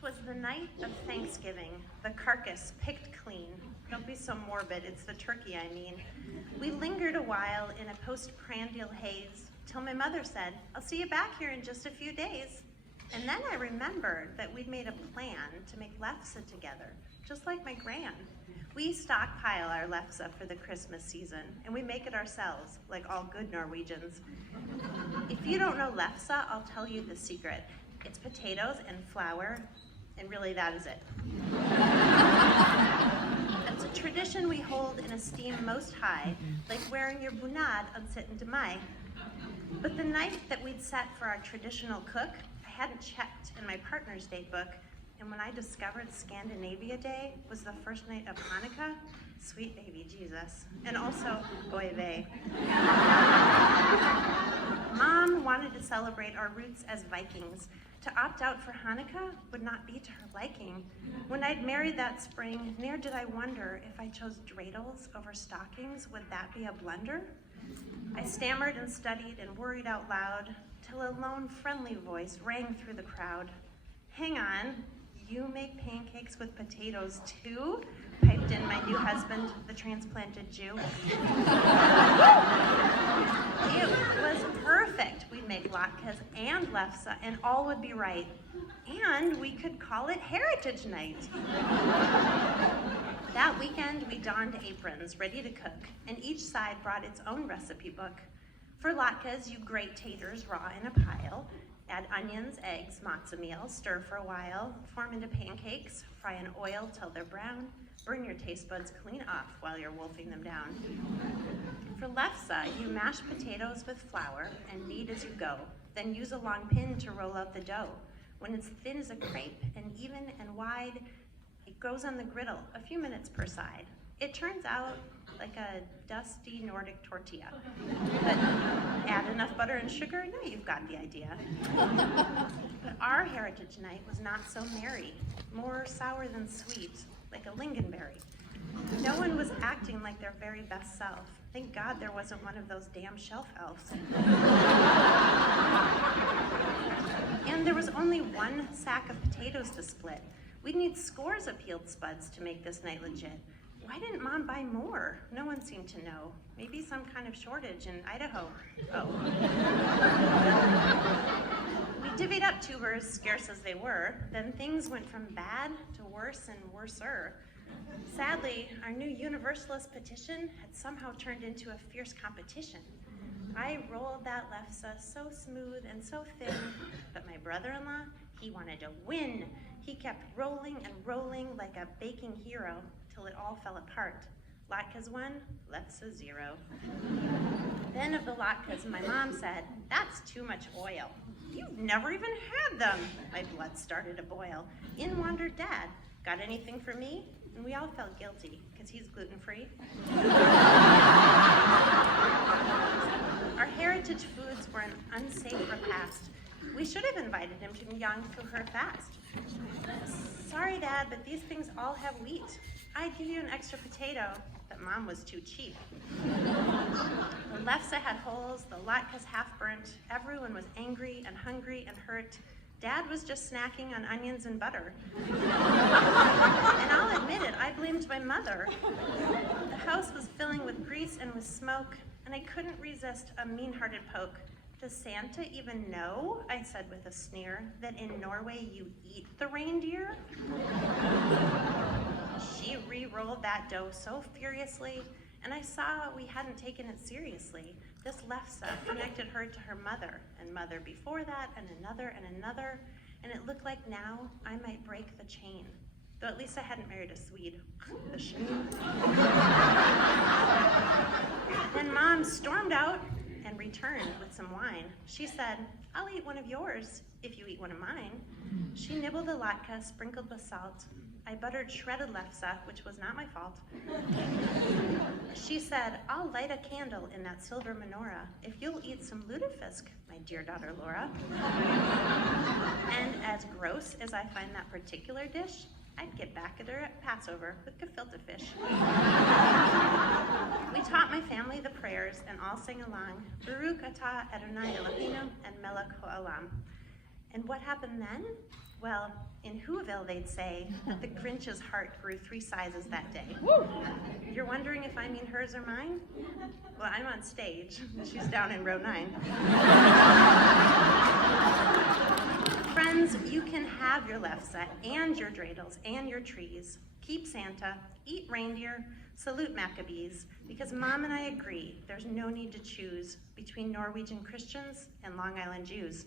'Twas the night of Thanksgiving, the carcass picked clean. Don't be so morbid, it's the turkey I mean. We lingered a while in a post-prandial haze, till my mother said, I'll see you back here in just a few days. And then I remembered that we'd made a plan to make lefse together, just like my gran. We stockpile our lefse for the Christmas season, and we make it ourselves, like all good Norwegians. If you don't know lefse, I'll tell you the secret. It's potatoes and flour, and really that is it. It's a tradition we hold in esteem most high, like wearing your bunad on 17 Mai. But the night that we'd set for our traditional cook, I hadn't checked in my partner's date book, and when I discovered Scandinavia Day was the first night of Hanukkah, sweet baby Jesus, and also oy vey. Mom wanted to celebrate our roots as Vikings. To opt out for Hanukkah would not be to her liking. When I'd married that spring, ne'er did I wonder if I chose dreidels over stockings, would that be a blunder? I stammered and studied and worried out loud, till a lone friendly voice rang through the crowd. Hang on, you make pancakes with potatoes too? Piped in my new husband, the transplanted Jew. It was perfect. We'd make latkes and lefse, and all would be right. And we could call it Heritage Night. That weekend, we donned aprons, ready to cook, and each side brought its own recipe book. For latkes, you grate taters raw in a pile, add onions, eggs, matzah meal, stir for a while, form into pancakes, fry in oil till they're brown, burn your taste buds clean off while you're wolfing them down. For lefse, you mash potatoes with flour and knead as you go, then use a long pin to roll out the dough. When it's thin as a crepe and even and wide, it goes on the griddle, a few minutes per side. It turns out like a dusty Nordic tortilla. But add enough butter and sugar, now you've got the idea. But our Heritage Night was not so merry, more sour than sweet, like a lingonberry. No one was acting like their very best self. Thank God there wasn't one of those damn shelf elves. And there was only one sack of potatoes to split. We'd need scores of peeled spuds to make this night legit. Why didn't Mom buy more? No one seemed to know. Maybe some kind of shortage in Idaho. Oh. We divvied up tubers, scarce as they were. Then things went from bad to worse and worser. Sadly, our new Universalist petition had somehow turned into a fierce competition. I rolled that lefse so smooth and so thin, but my brother-in-law, he wanted to win. He kept rolling and rolling like a baking hero till it all fell apart. Latkes 1, lefse 0. Then of the latkes, my mom said, that's too much oil. You've never even had them. My blood started to boil. In wandered Dad. Got anything for me? And we all felt guilty, because he's gluten-free. Our heritage foods were an unsafe repast. We should have invited him to Yom Kippur fast. Sorry, Dad, but these things all have wheat. I'd give you an extra potato, but Mom was too cheap. The lefse had holes, the latkes half burnt. Everyone was angry and hungry and hurt. Dad was just snacking on onions and butter. And I'll admit it, I blamed my mother. The house was filling with grease and with smoke, and I couldn't resist a mean-hearted poke. Does Santa even know, I said with a sneer, that in Norway you eat the reindeer? She re-rolled that dough so furiously, and I saw we hadn't taken it seriously. This lefse connected her to her mother, and mother before that, and another, and it looked like now I might break the chain. Though at least I hadn't married a Swede. The shame. Then Mom stormed out and returned with some wine. She said, I'll eat one of yours if you eat one of mine. She nibbled a latke sprinkled with salt. I buttered shredded lefse, which was not my fault. She said, I'll light a candle in that silver menorah if you'll eat some lutefisk, my dear daughter Laura. And as gross as I find that particular dish, I'd get back at her at Passover with gefilte fish. We taught my family the prayers and all sang along, Baruch atah Adonai Eloheinu and Melech Ha'olam. And what happened then? Well, in Whoville, they'd say that the Grinch's heart grew 3 sizes that day. You're wondering if I mean hers or mine? Well, I'm on stage. She's down in row 9. Friends, you can have your lefse and your dreidels and your trees. Keep Santa, eat reindeer, salute Maccabees, because Mom and I agree there's no need to choose between Norwegian Christians and Long Island Jews.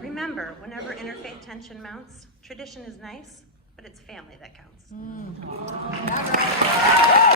Remember, whenever interfaith tension mounts, tradition is nice, but it's family that counts.